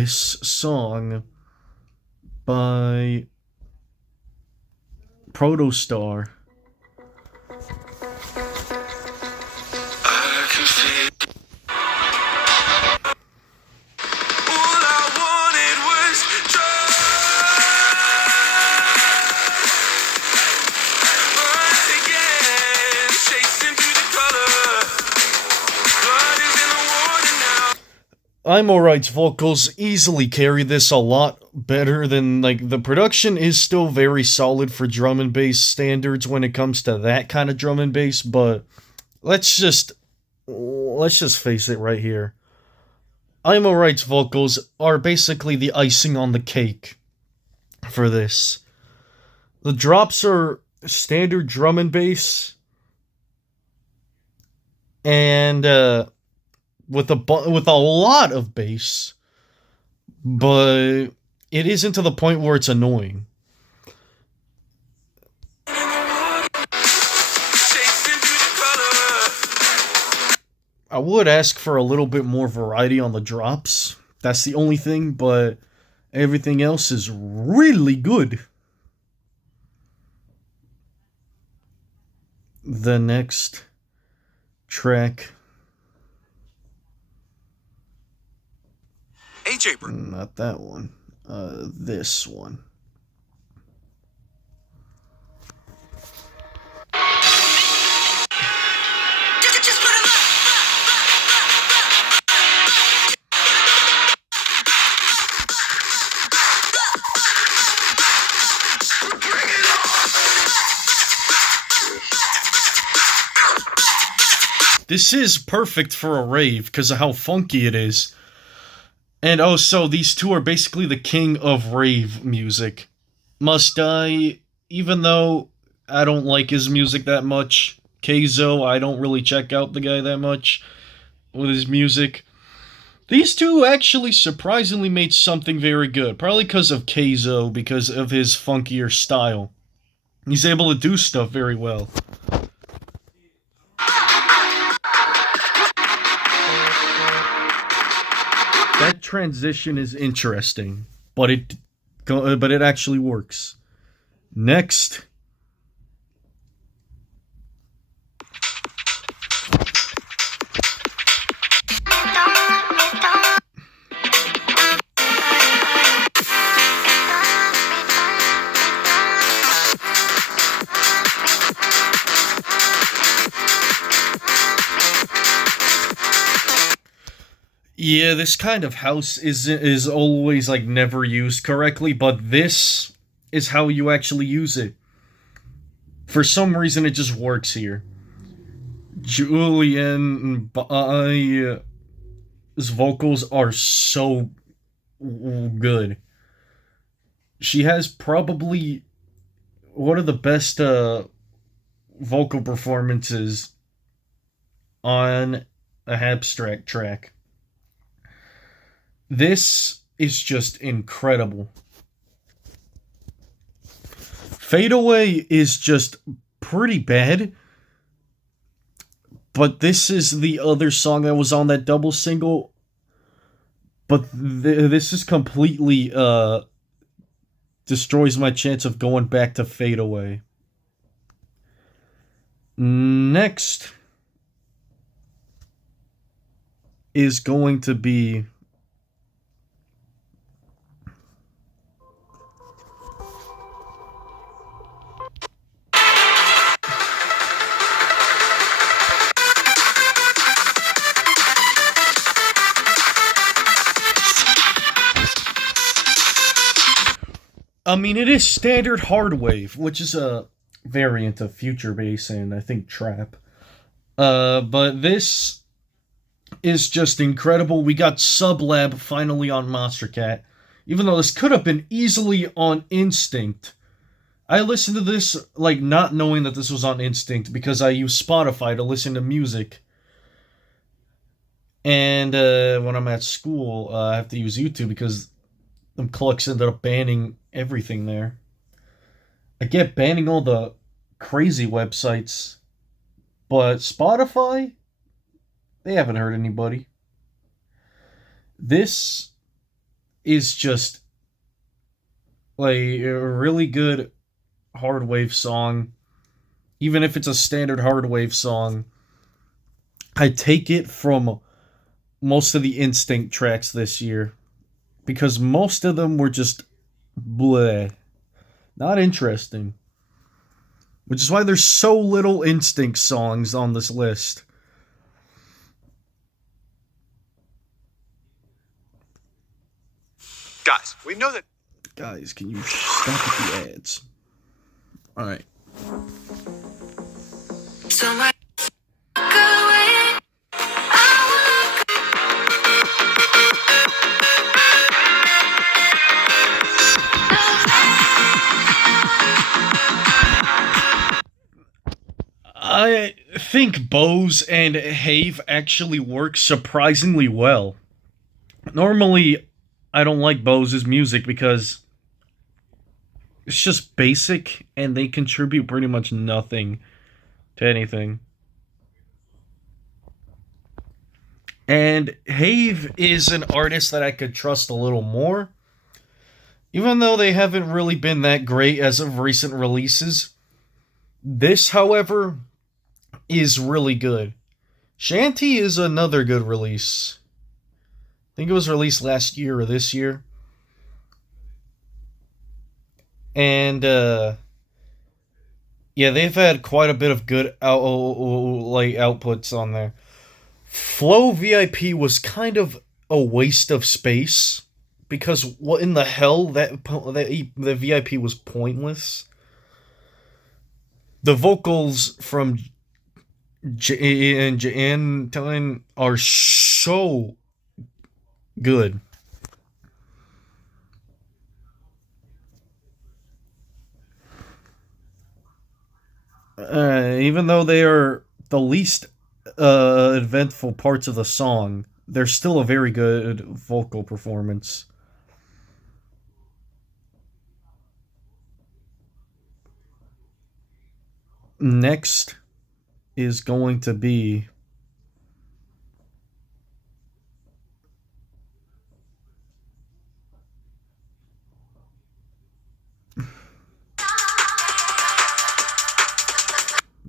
this song by Protostar. I'm Alright's vocals easily carry this a lot better than, like, the production is still very solid for drum and bass standards when it comes to that kind of drum and bass, but let's just face it right here. I'm Alright's vocals are basically the icing on the cake for this. The drops are standard drum and bass, and with a lot of bass, but it isn't to the point where it's annoying. I would ask for a little bit more variety on the drops. That's the only thing, but everything else is really good. The next track. Not that one. This one. This is perfect for a rave because of how funky it is. And also, these two are basically the king of rave music. Must I, even though I don't like his music that much, Keizo, I don't really check out the guy that much with his music. These two actually surprisingly made something very good. Probably because of Keizo, because of his funkier style. He's able to do stuff very well. That transition is interesting, but it actually works. Next. Yeah, this kind of house is always, like, never used correctly, but this is how you actually use it. For some reason, it just works here. Julian Bai's vocals are so good. She has probably one of the best vocal performances on a abstract track. This is just incredible. Fade Away is just pretty bad, but this is the other song that was on that double single. But this is completely destroys my chance of going back to Fade Away. Next is going to be it is standard hard wave, which is a variant of future bass and I think trap. But this is just incredible. We got Sublab finally on monstercat, even though this could have been easily on Instinct. I listened to this, like, not knowing that this was on Instinct because I use Spotify to listen to music. And when I'm at school, I have to use YouTube because them clucks ended up banning everything there. I get banning all the crazy websites, but Spotify, they haven't hurt anybody. This is just like a really good hard wave song. Even if it's a standard hard wave song, I take it from most of the Instinct tracks this year because most of them were just bleh, not interesting. Which is why there's so little Instinct songs on this list. Guys, we know that. Guys, can you stop with the ads? Alright. So much. I think Bose and Have actually work surprisingly well. Normally, I don't like Bose's music because it's just basic and they contribute pretty much nothing to anything. And Have is an artist that I could trust a little more. Even though they haven't really been that great as of recent releases. This, however, is really good. Shanty is another good release. I think it was released last year or this year. And yeah, they've had quite a bit of good outputs on there. Flow VIP was kind of a waste of space because what in the hell the VIP was pointless. The vocals from Jan are so good. Even though they are the least eventful parts of the song, they're still a very good vocal performance. Next is going to be you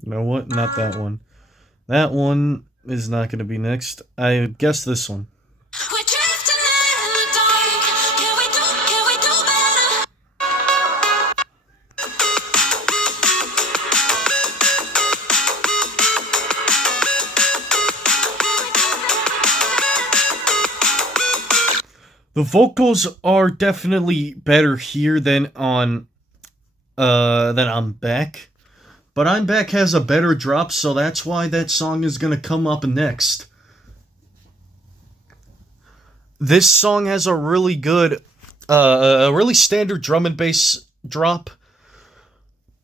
know what? Not that one. That one is not going to be next. I guess this one. The vocals are definitely better here than on I'm Back. But I'm Back has a better drop, so that's why that song is going to come up next. This song has a really good, a really standard drum and bass drop,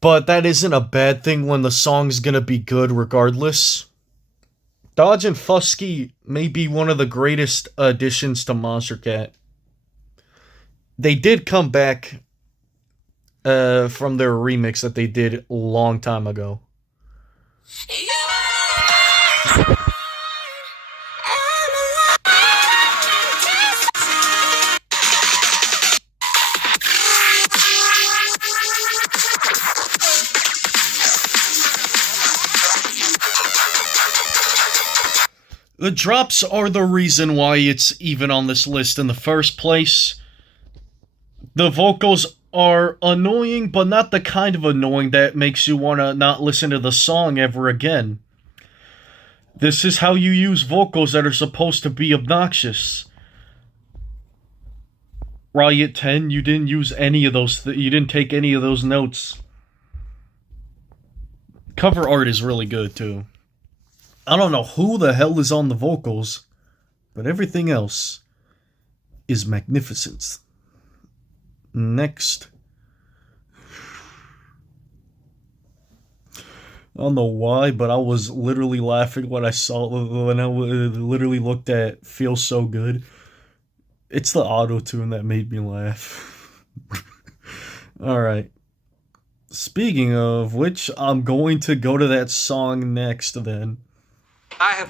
but that isn't a bad thing when the song's going to be good regardless. Dodge and Fusky may be one of the greatest additions to monstercat. They did come back from their remix that they did a long time ago. The drops are the reason why it's even on this list in the first place. The vocals are annoying, but not the kind of annoying that makes you want to not listen to the song ever again. This is how you use vocals that are supposed to be obnoxious. Riot 10, you didn't use any of those, you didn't take any of those notes. Cover art is really good too. I don't know who the hell is on the vocals, but everything else is magnificent. Next. I don't know why, but I was literally laughing when I saw when I literally looked at Feels So Good. It's the auto-tune that made me laugh. Alright. Speaking of which, I'm going to go to that song next then. I have.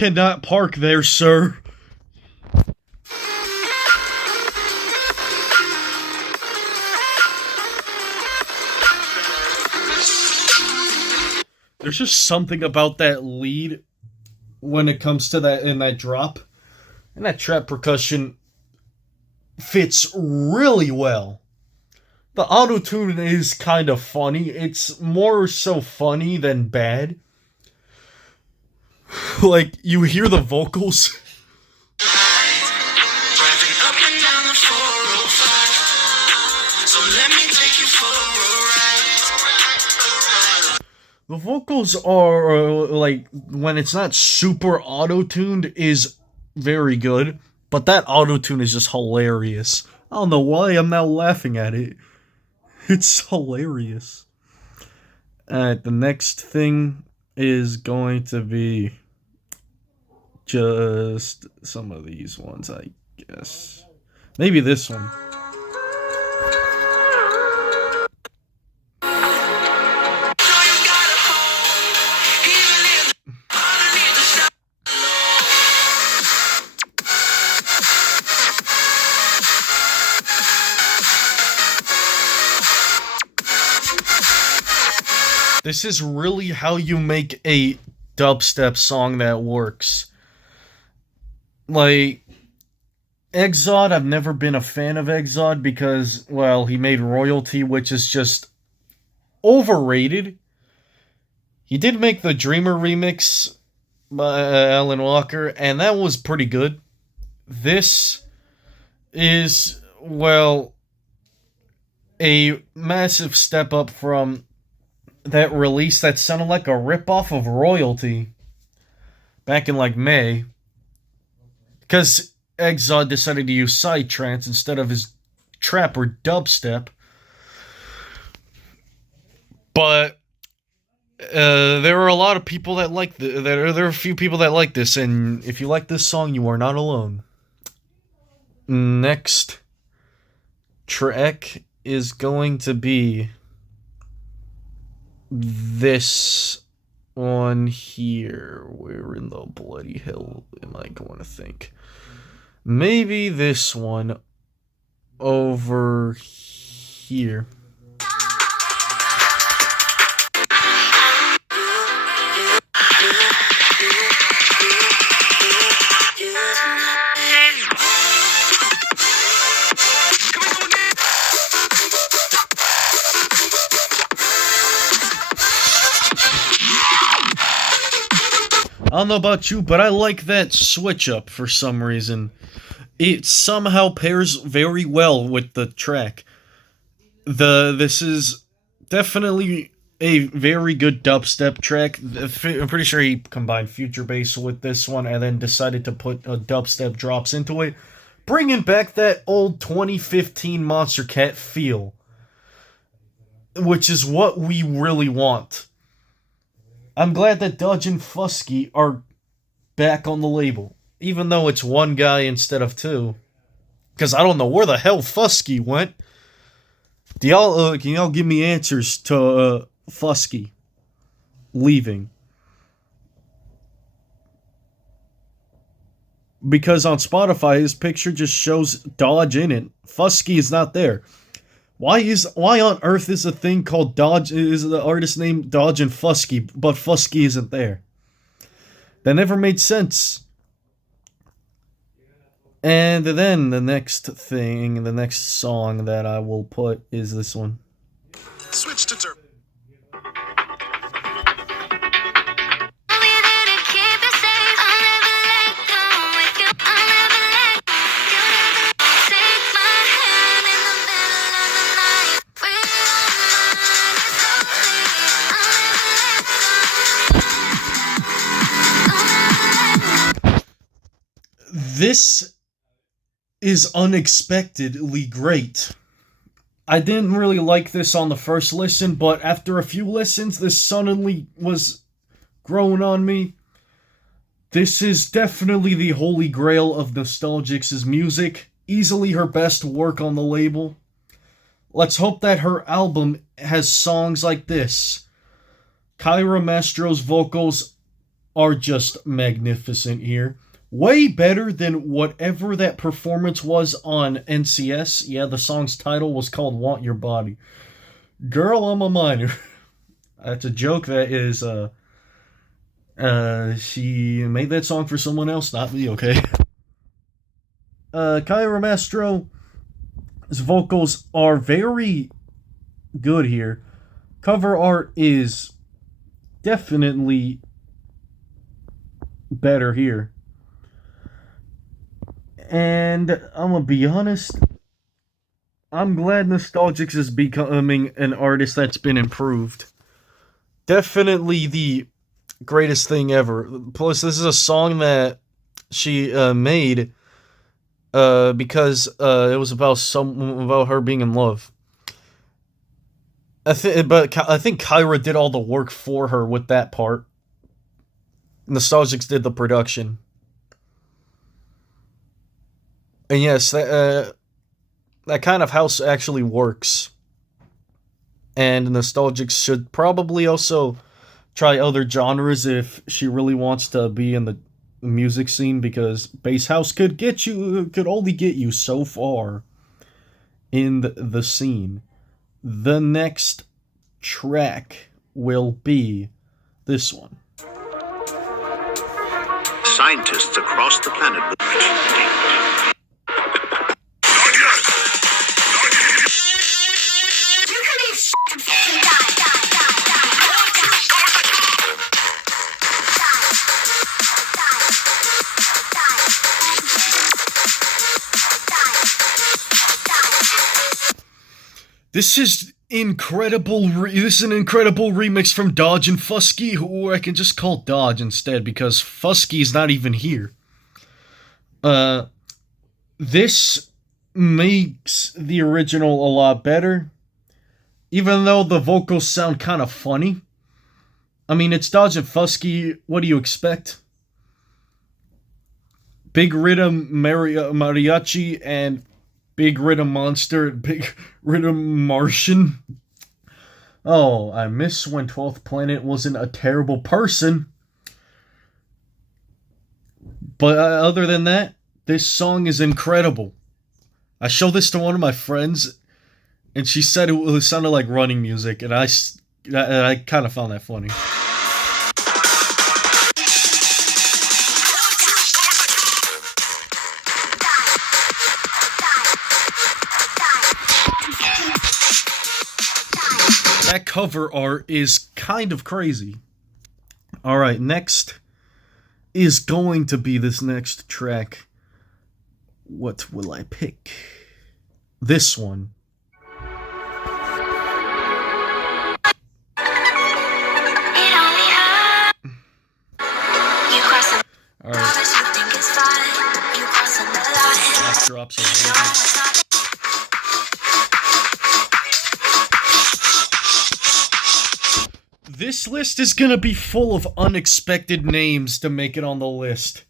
cannot park there, sir. There's just something about that lead when it comes to that in that drop. And that trap percussion fits really well. The auto-tune is kind of funny. It's more so funny than bad. Like, you hear the vocals. The vocals are, like, when it's not super auto-tuned, is very good. But that auto-tune is just hilarious. I don't know why I'm now laughing at it. It's hilarious. Alright, the next thing is going to be just some of these ones, I guess. Maybe this one. This is really how you make a dubstep song that works. Like, Exod, I've never been a fan of Exod because, well, he made Royalty, which is just overrated. He did make the Dreamer remix by Alan Walker, and that was pretty good. This is, well, a massive step up from that release that sounded like a ripoff of Royalty back in like May, because Exod decided to use psytrance instead of his trap or dubstep. But there are a lot of people that like there are a few people that like this, and if you like this song, you are not alone. Next track is going to be this one here. Where in the bloody hell am I going to think? Maybe this one over here. I don't know about you, but I like that switch up for some reason. It somehow pairs very well with the track. This is definitely a very good dubstep track. I'm pretty sure he combined future bass with this one and then decided to put dubstep drops into it, bringing back that old 2015 monstercat feel, which is what we really want. I'm glad that Dodge and Fusky are back on the label, even though it's one guy instead of two. Because I don't know where the hell Fusky went. Can y'all give me answers to Fusky leaving? Because on Spotify, his picture just shows Dodge in it. Fusky is not there. Why on earth is a thing called Dodge, is the artist name Dodge and Fusky, but Fusky isn't there? That never made sense. And then the next song that I will put is this one. Switch to turbo. This is unexpectedly great. I didn't really like this on the first listen, but after a few listens, this suddenly was growing on me. This is definitely the holy grail of Nostalgix' music. Easily her best work on the label. Let's hope that her album has songs like this. Kyra Mastro's vocals are just magnificent here. Way better than whatever that performance was on NCS. Yeah, the song's title was called Want Your Body. Girl, I'm a minor. That's a joke that is, she made that song for someone else, not me, okay? Kyra Mastro's vocals are very good here. Cover art is definitely better here. And I'm gonna be honest, I'm glad Nostalgics is becoming an artist that's been improved. Definitely the greatest thing ever. Plus, this is a song that she made because it was about her being in love. I think Kyra did all the work for her with that part. Nostalgics did the production. And yes, that kind of house actually works. And Nostalgics should probably also try other genres if she really wants to be in the music scene, because bass house could only get you so far in the scene. The next track will be this one. Scientists across the planet. This is incredible. This is an incredible remix from Dodge and Fusky, who I can just call Dodge instead because Fusky's not even here. This makes the original a lot better, even though the vocals sound kind of funny. I mean, it's Dodge and Fusky. What do you expect? Big Rhythm Mariachi and Big Rhythm Monster, Big Rhythm Martian. Oh, I miss when 12th Planet wasn't a terrible person. But other than that, this song is incredible. I showed this to one of my friends, and she said it sounded like running music, and I kind of found that funny. That cover art is kind of crazy. Alright, next is going to be this next track. What will I pick? This one. Alright. Backdrops are amazing. This list is gonna be full of unexpected names to make it on the list.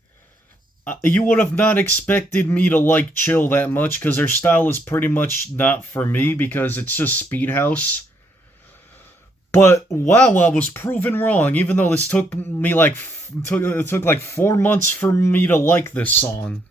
You would have not expected me to like Chill that much, because their style is pretty much not for me, because it's just speed house. But wow, I was proven wrong, even though this took me like took like 4 months for me to like this song.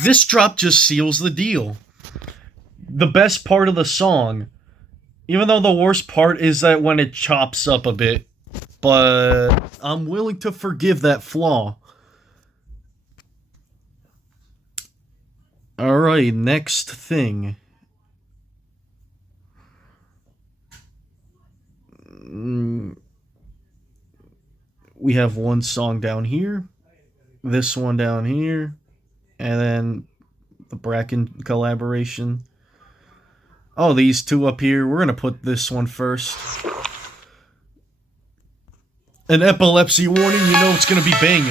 This drop just seals the deal. The best part of the song, even though the worst part is that when it chops up a bit, but I'm willing to forgive that flaw. Alright, next thing. We have one song down here, this one down here, and then the Bracken collaboration. Oh, these two up here. We're going to put this one first. An epilepsy warning, you know it's going to be banging.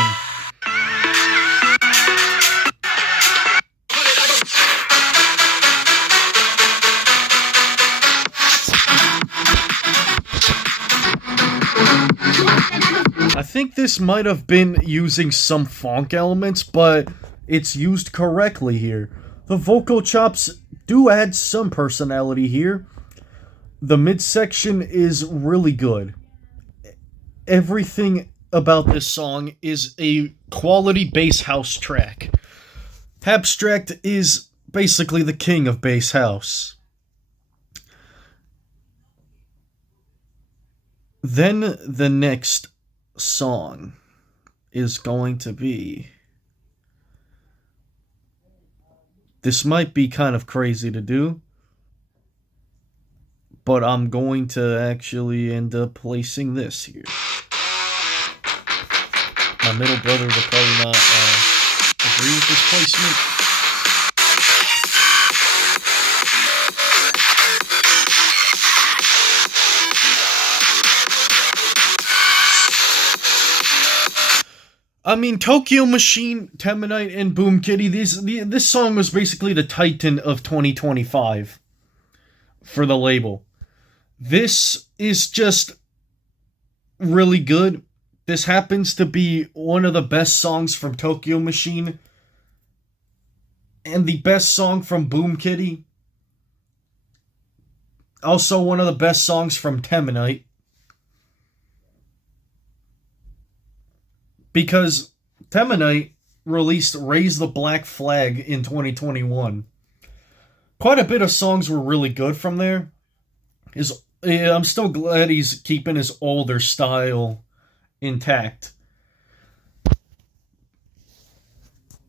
think this might have been using some funk elements, but it's used correctly here. The vocal chops do add some personality here. The midsection is really good. Everything about this song is a quality bass house track. Abstract is basically the king of bass house. Then the next song is going to be. This might be kind of crazy to do, but I'm going to actually end up placing this here. My middle brother will probably not agree with this placement. I mean, Tokyo Machine, Temanite, and Boom Kitty, this song was basically the titan of 2025 for the label. This is just really good. This happens to be one of the best songs from Tokyo Machine and the best song from Boom Kitty. Also one of the best songs from Temanite. Because Temanite released Raise the Black Flag in 2021. Quite a bit of songs were really good from there. I'm still glad he's keeping his older style intact.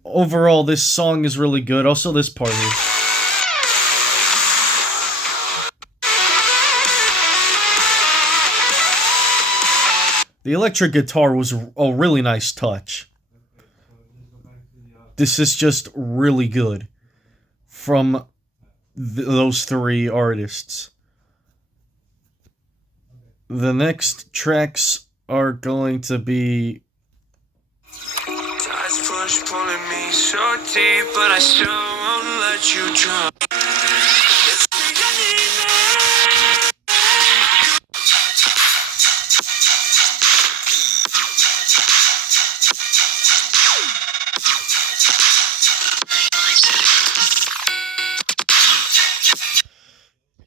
Overall, this song is really good. Also, this part here. The electric guitar was a really nice touch. This is just really good from those three artists. The next tracks are going to be. Tides push pulling me so deep, but I still won't let you drop.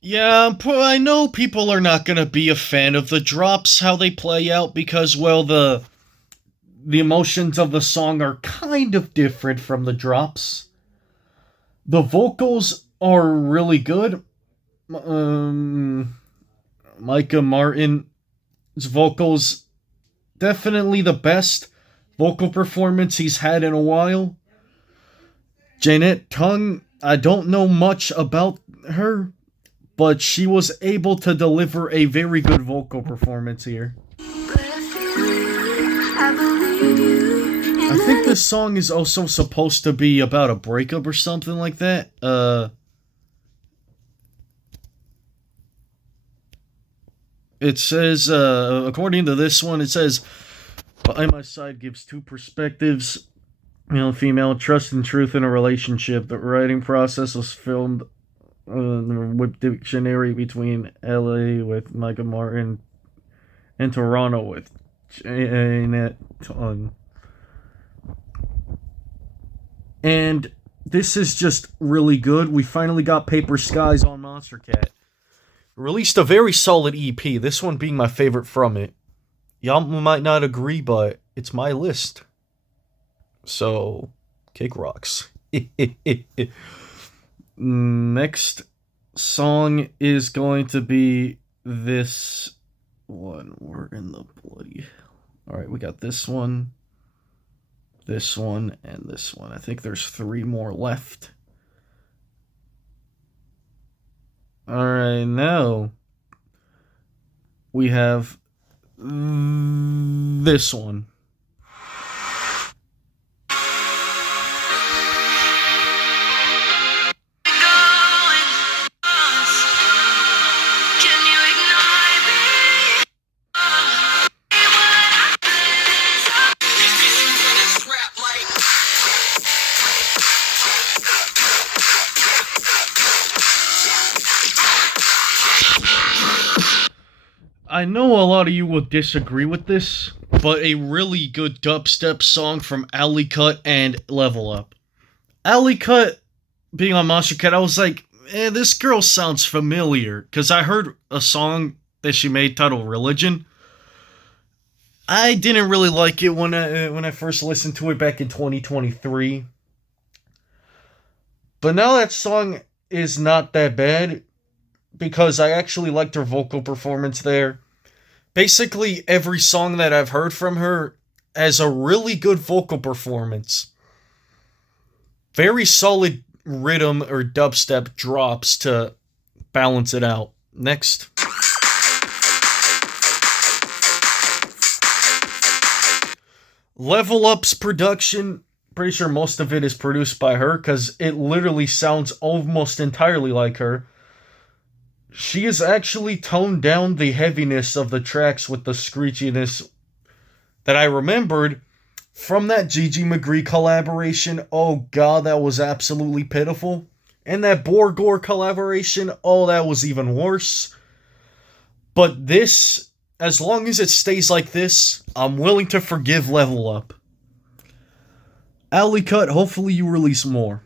Yeah, I know people are not going to be a fan of the drops, how they play out, because, well, the emotions of the song are kind of different from the drops. The vocals are really good. Micah Martin's vocals, definitely the best vocal performance he's had in a while. Janet Tung, I don't know much about her, but she was able to deliver a very good vocal performance here. I think this song is also supposed to be about a breakup or something like that. It says, according to this one, it says, "By my side gives two perspectives, male and female, trust and truth in a relationship. The writing process was filmed with dictionary between LA with Micah Martin and Toronto with Janet Tung." And this is just really good. We finally got Paper Skies on monstercat. Released a very solid EP, this one being my favorite from it. Y'all might not agree, but it's my list. So, kick rocks. Next song is going to be this one. We're in the bloody. Alright, we got this one, and this one. I think there's 3 more left. Alright, now we have this one. I know a lot of you will disagree with this, but a really good dubstep song from Alley Cut and Level Up. Alley Cut being on monstercat, I was like, this girl sounds familiar because I heard a song that she made titled Religion. I didn't really like it when I first listened to it back in 2023. But now that song is not that bad because I actually liked her vocal performance there. Basically, every song that I've heard from her has a really good vocal performance. Very solid rhythm or dubstep drops to balance it out. Next. Level Up's production, pretty sure most of it is produced by her because it literally sounds almost entirely like her. She has actually toned down the heaviness of the tracks with the screechiness that I remembered from that Gigi McGree collaboration. Oh god, that was absolutely pitiful. And that Borgore collaboration, oh, that was even worse. But this, as long as it stays like this, I'm willing to forgive Level Up. Alley Cut, hopefully you release more.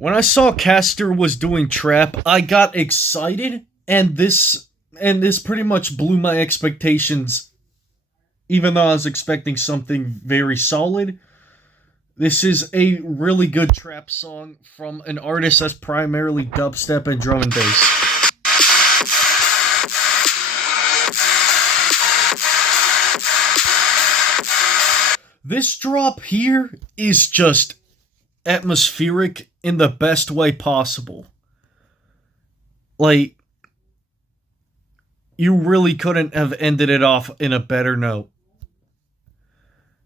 When I saw Castor was doing trap, I got excited, and this pretty much blew my expectations. Even though I was expecting something very solid, this is a really good trap song from an artist that's primarily dubstep and drum and bass. This drop here is just atmospheric in the best way possible. Like, you really couldn't have ended it off in a better note.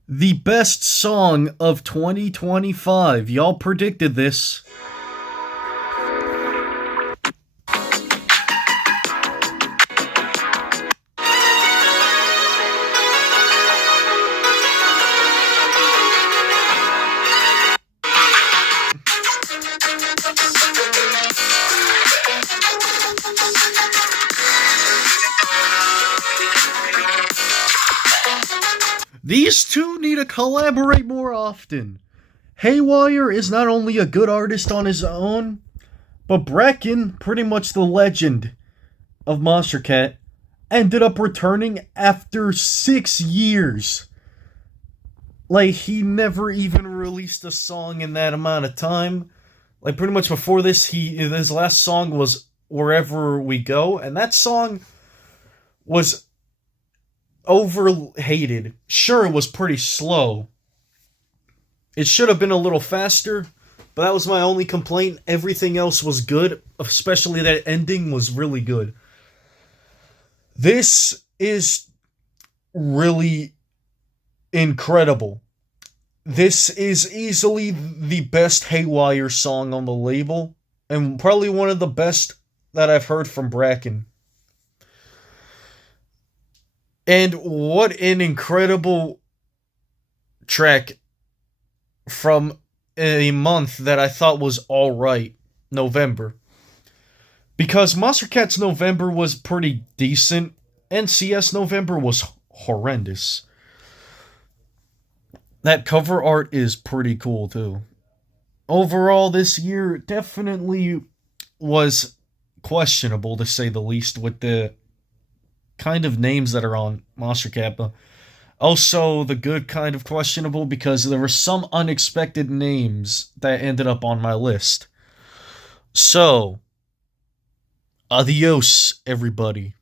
The best song of 2025. Y'all predicted this. These two need to collaborate more often. Haywire is not only a good artist on his own, but Bracken, pretty much the legend of monstercat, ended up returning after 6 years. Like, he never even released a song in that amount of time. Like, pretty much before this, his last song was Wherever We Go, and that song was overhated. Sure, it was pretty slow. It should have been a little faster, but that was my only complaint. Everything else was good, especially that ending was really good. This is really incredible. This is easily the best Haywire song on the label, and probably one of the best that I've heard from Bracken. And what an incredible track from a month that I thought was alright, November. Because monstercat's November was pretty decent, and CS November was horrendous. That cover art is pretty cool too. Overall, this year definitely was questionable, to say the least, with the kind of names that are on monstercat. Also, the good kind of questionable because there were some unexpected names that ended up on my list. So, adios, everybody.